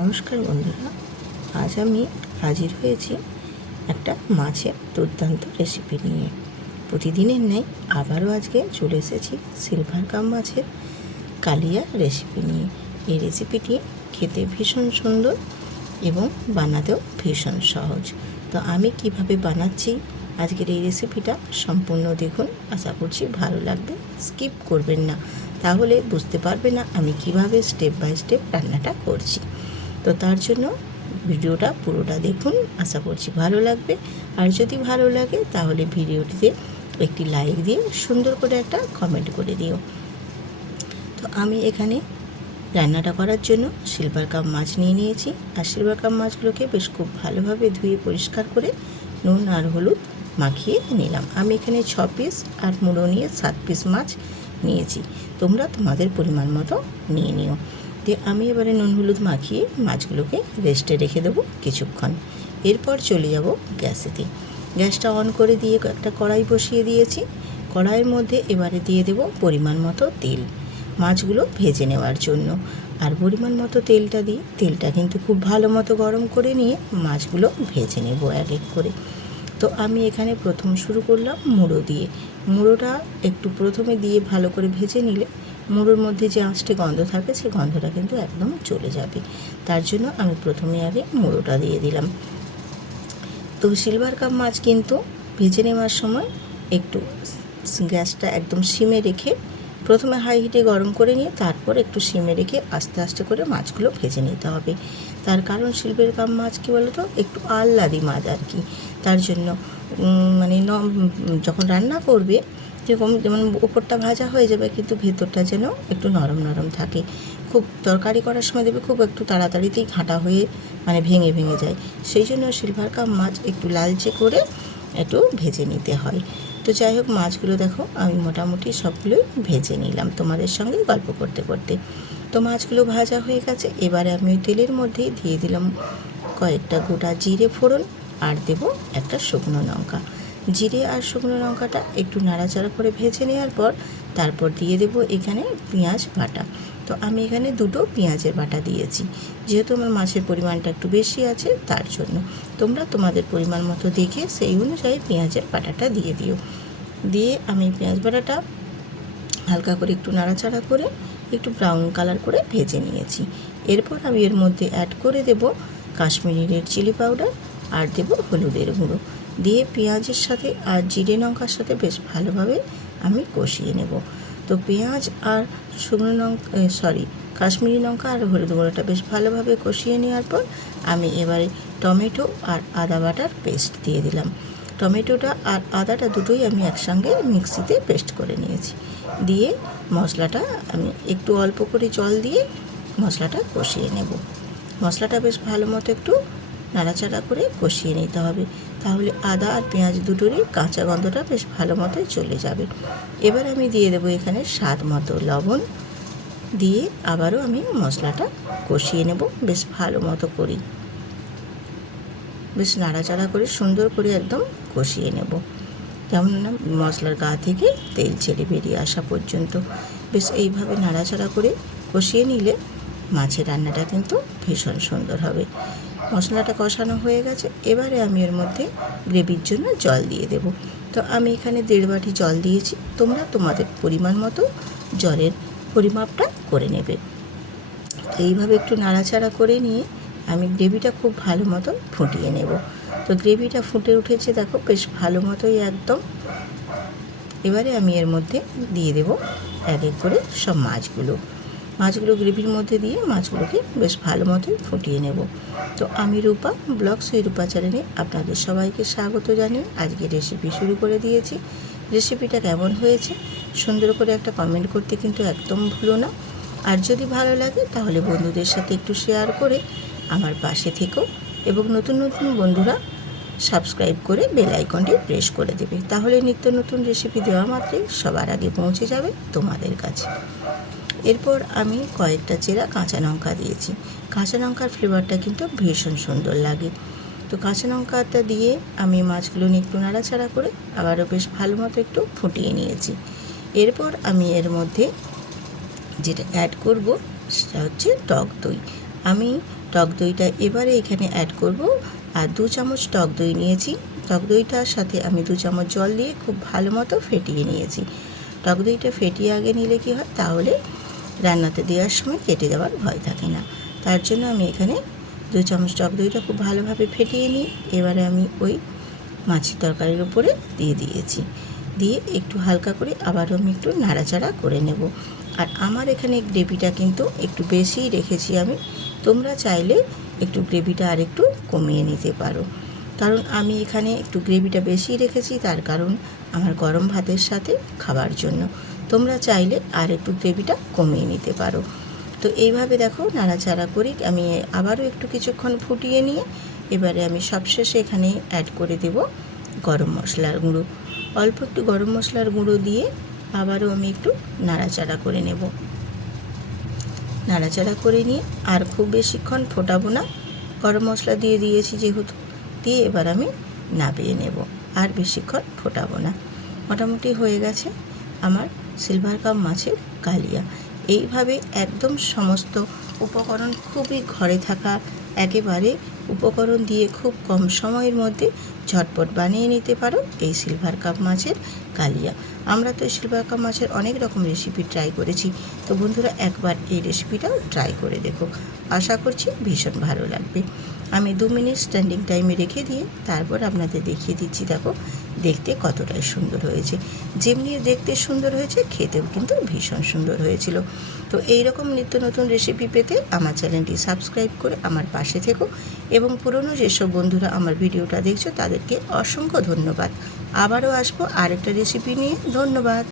নমস্কার বন্ধুরা, আজ আমি হাজির হয়েছি একটা মাছের দুর্দান্ত রেসিপি নিয়ে। প্রতিদিনের ন্যায় আবারও আজকে চলে এসেছি সিলভার কাপ মাছের কালিয়া রেসিপি নিয়ে। এই রেসিপিটি খেতে ভীষণ সুন্দর এবং বানাতেও ভীষণ সহজ। তো আমি কিভাবে বানাচ্ছি আজকের এই রেসিপিটা সম্পূর্ণ দেখুন, আশা করছি ভালো লাগবে। স্কিপ করবেন না, তাহলে বুঝতে পারবে না আমি কিভাবে স্টেপ বাই স্টেপ রান্নাটা করছি। তো তার জন্য ভিডিওটা পুরোটা দেখুন, আশা করছি ভালো লাগবে। আর যদি ভালো লাগে তাহলে ভিডিওটিতে একটি লাইক দিয়ে সুন্দর করে একটা কমেন্ট করে দিও। তো আমি এখানে রান্নাটা করার জন্য সিলভার কাপ মাছ নিয়ে নিয়েছি। আর সিলভার কাপ মাছগুলোকে বেশ খুব ভালোভাবে ধুয়ে পরিষ্কার করে নুন আর হলুদ মাখিয়ে নিলাম। আমি এখানে 6 পিস আর মুড়ো নিয়ে 7 পিস মাছ নিয়েছি। তোমরা তোমাদের পরিমাণ মতো নিয়ে নিও। দিয়ে আমি এবারে নুন হলুদ মাখিয়ে মাছগুলোকে রেস্টে রেখে দেবো কিছুক্ষণ। এরপর চলে যাব গ্যাসেতে। গ্যাসটা অন করে দিয়ে একটা কড়াই বসিয়ে দিয়েছি। কড়াইয়ের মধ্যে এবারে দিয়ে দেব পরিমাণ মতো তেল, মাছগুলো ভেজে নেওয়ার জন্য। আর পরিমাণ মতো তেলটা দিয়ে তেলটা কিন্তু খুব ভালো মতো গরম করে নিয়ে মাছগুলো ভেজে নেব এক এক করে। তো আমি এখানে প্রথম শুরু করলাম মুড়ো দিয়ে। মুড়োটা একটু প্রথমে দিয়ে ভালো করে ভেজে নিলে মুড়োর মধ্যে যে আঁচটে গন্ধ থাকে সেই গন্ধটা কিন্তু একদম চলে যাবে। তার জন্য আমি প্রথমে আগে মুড়োটা দিয়ে দিলাম। তো সিলভার কাপ মাছ কিন্তু ভেজে নেওয়ার সময় একটু গ্যাসটা একদম সিমে রেখে, প্রথমে হাই হিটে গরম করে নিয়ে তারপর একটু সিমে রেখে আস্তে আস্তে করে মাছগুলো ভেজে নিতে হবে। তার কারণ সিলভার কাপ মাছ কী বলো তো, একটু আহ্লাদি মাছ আর কি। তার জন্য মানে যখন রান্না করবে যেরকম যেমন ওপরটা ভাজা হয়ে যাবে কিন্তু ভেতরটা যেন একটু নরম নরম থাকে। খুব তরকারি করার সময় দেবে খুব একটু তাড়াতাড়িতেই ঘাঁটা হয়ে মানে ভেঙে ভেঙে যায়। সেই জন্য সিলভার কাপ মাছ একটু লালচে করে একটু ভেজে নিতে হয়। তো যাই হোক, মাছগুলো দেখো আমি মোটামুটি সবগুলোই ভেজে নিলাম তোমাদের সঙ্গে গল্প করতে করতে। তো মাছগুলো ভাজা হয়ে গেছে। এবারে আমি ওই তেলের মধ্যেই দিয়ে দিলাম কয়েকটা গোটা জিরে ফোড়ন আর দেব একটা শুকনো লঙ্কা। জিরে আর শুকনো লঙ্কাটা একটু নাড়াচাড়া করে ভেজে নেওয়ার পর তারপর দিয়ে দেব এখানে পেঁয়াজ বাটা। তো আমি এখানে 2টো পেঁয়াজের বাটা দিয়েছি, যেহেতু আমার মাছের পরিমাণটা একটু বেশি আছে তার জন্য। তোমরা তোমাদের পরিমাণ মতো দেখে সেই অনুযায়ী পেঁয়াজের বাটাটা দিয়ে দিও। দিয়ে আমি পেঁয়াজ বাটাটা হালকা করে একটু নাড়াচাড়া করে একটু ব্রাউন কালার করে ভেজে নিয়েছি। এরপর আমি এর মধ্যে অ্যাড করে দেব কাশ্মীরি রেড চিলি পাউডার আর দেব হলুদের গুঁড়ো। দিয়ে পেঁয়াজের সাথে আর জিরে লঙ্কার সাথে বেশ ভালোভাবে আমি কষিয়ে নেব। তো পেঁয়াজ আর শুকনো লঙ্কা কাশ্মীরি লঙ্কা আর হলুদ গুঁড়োটা বেশ ভালোভাবে কষিয়ে নেওয়ার পর আমি এবারে টমেটো আর আদা বাটার পেস্ট দিয়ে দিলাম। টমেটোটা আর আদাটা দুটোই আমি একসঙ্গে মিক্সিতে পেস্ট করে নিয়েছি। দিয়ে মশলাটা আমি একটু অল্প করে জল দিয়ে মশলাটা কষিয়ে নেব। মশলাটা বেশ ভালো মতো একটু নাড়াচাড়া করে কষিয়ে নিতে হবে, তাহলে আদা আর পেঁয়াজ দুটোরই কাঁচা গন্ধটা বেশ ভালো মতো চলে যাবে। এবার আমি দিয়ে দেবো এখানে স্বাদ মতো লবণ। দিয়ে আবারও আমি মশলাটা কষিয়ে নেব বেশ ভালো মতো করি, বেশ নাড়াচাড়া করে সুন্দর করে একদম কষিয়ে নেব, যেমন না মশলার গা থেকে তেল ছেড়ে বেরিয়ে আসা পর্যন্ত। বেশ এইভাবে নাড়াচাড়া করে কষিয়ে নিলে মাছের রান্নাটা কিন্তু ভীষণ সুন্দর হবে। মশলাটা কষানো হয়ে গেছে। এবারে আমি এর মধ্যে গ্রেভির জন্য জল দিয়ে দেব। তো আমি এখানে 1.5 বাটি জল দিয়েছি। তোমরা তোমাদের পরিমাণ মতো জলের পরিমাপটা করে নেবে। এইভাবে একটু নাড়াচাড়া করে নিয়ে আমি গ্রেভিটা খুব ভালো মতো ফুটিয়ে নেব। তো গ্রেভিটা ফুটে উঠেছে দেখো বেশ ভালো মতোই একদম। এবারে আমি এর মধ্যে দিয়ে দেব এক এক করে সব মাছগুলো গ্রেভির মধ্যে দিয়ে মাছগুলোকে বেশ ভালো মতোই ফুটিয়ে নেব। তো আমি রূপা ব্লগস এই রূপা চ্যানেলে আপনাদের সবাইকে স্বাগত জানিয়ে আজকে রেসিপি শুরু করে দিয়েছি। রেসিপিটা কেমন হয়েছে সুন্দর করে একটা কমেন্ট করতে কিন্তু একদম ভুলো না। আর যদি ভালো লাগে তাহলে বন্ধুদের সাথে একটু শেয়ার করে আমার পাশে থেকো, এবং নতুন নতুন বন্ধুরা সাবস্ক্রাইব করে বেল আইকনটি প্রেস করে দেবে, তাহলে নিত্য নতুন রেসিপি দেওয়া মাত্রই সবার আগে পৌঁছে যাবে তোমাদের কাছে। এরপর আমি কয়েকটা চেরা কাঁচা লঙ্কা দিয়েছি। কাঁচা লঙ্কার ফ্লেভারটা কিন্তু ভীষণ সুন্দর লাগে। তো কাঁচা লঙ্কাটা দিয়ে আমি মাছগুলো নিয়ে একটু নাড়াচাড়া করে আবারও বেশ ভালো মতো একটু ফুটিয়ে নিয়েছি। এরপর আমি এর মধ্যে যেটা অ্যাড করব সেটা হচ্ছে টক দই। আমি টক দইটা এবারে এখানে অ্যাড করব। আর 2 চামচ টক দই নিয়েছি। টক দইটার সাথে আমি 2 চামচ জল দিয়ে খুব ভালো মতো ফেটিয়ে নিয়েছি। টক দইটা ফেটিয়ে আগে নিলে কি হয়, তাহলে রান্নাতে দেওয়ার সময় কেটে যাওয়ার ভয় থাকে না। তার জন্য আমি এখানে 2 চামচ টক দইটা খুব ভালোভাবে ফেটিয়ে নিই। এবারে আমি ওই মাছের তরকারির উপরে দিয়ে দিয়েছি। দিয়ে একটু হালকা করে আবারও আমি একটু নাড়াচাড়া করে নেব। আর আমার এখানে গ্রেভিটা কিন্তু একটু বেশিই রেখেছি আমি। তোমরা চাইলে একটু গ্রেভিটা আর একটু কমিয়ে নিতে পারো, কারণ আমি এখানে একটু গ্রেভিটা বেশি রেখেছি, তার কারণ আমার গরম ভাতের সাথে খাবার জন্য। তোমরা চাইলে আর একটু গ্রেভিটা কমিয়ে নিতে পারো। তো এইভাবে দেখো নাড়াচাড়া করে আমি আবারও একটু কিছুক্ষণ ফুটিয়ে নিয়ে এবারে আমি সবশেষে এখানে অ্যাড করে দেব গরম মশলার গুঁড়ো। অল্প একটু গরম মশলার গুঁড়ো দিয়ে আবারও আমি একটু নাড়াচাড়া করে নেব। নাড়াচাড়া করে নিয়ে আর খুব বেশিক্ষণ ফোটাবো না, গরম মশলা দিয়ে দিয়েছি যেহেতু, দিয়ে এবার আমি নামিয়ে নেব। আর বেশিক্ষণ ফোটাবো না। মোটামুটি হয়ে গেছে আমার সিলভার কাপ মাছের কালিয়া। এইভাবে একদম সমস্ত উপকরণ খুবই ঘরে থাকা একেবারে উপকরণ দিয়ে খুব কম সময়ের মধ্যে ঝটপট বানিয়ে নিতে পারো এই সিলভার কাপ মাছের কালিয়া। আমরা তো সিলভার কাপ মাছের অনেক রকম রেসিপি ট্রাই করেছি, তো বন্ধুরা একবার এই রেসিপিটাও ট্রাই করে দেখো। আশা করছি ভীষণ ভালো লাগবে। আমি 2 মিনিট স্ট্যান্ডিং টাইমে রেখে দিয়ে তারপর আপনাদের দেখিয়ে দিচ্ছি। দেখো দেখতে কতটাই সুন্দর হয়েছে। যেমনি দেখতে সুন্দর হয়েছে, খেতেও কিন্তু ভীষণ সুন্দর হয়েছিল। তো এই রকম নিত্য নতুন রেসিপি পেতে আমার চ্যানেলটি সাবস্ক্রাইব করে আমার পাশে থেকো। এবং পুরনো যেসব বন্ধুরা আমার ভিডিওটা দেখছো তাদেরকে অসংখ্য ধন্যবাদ। আবারও আসবো আরেকটা রেসিপি নিয়ে। ধন্যবাদ।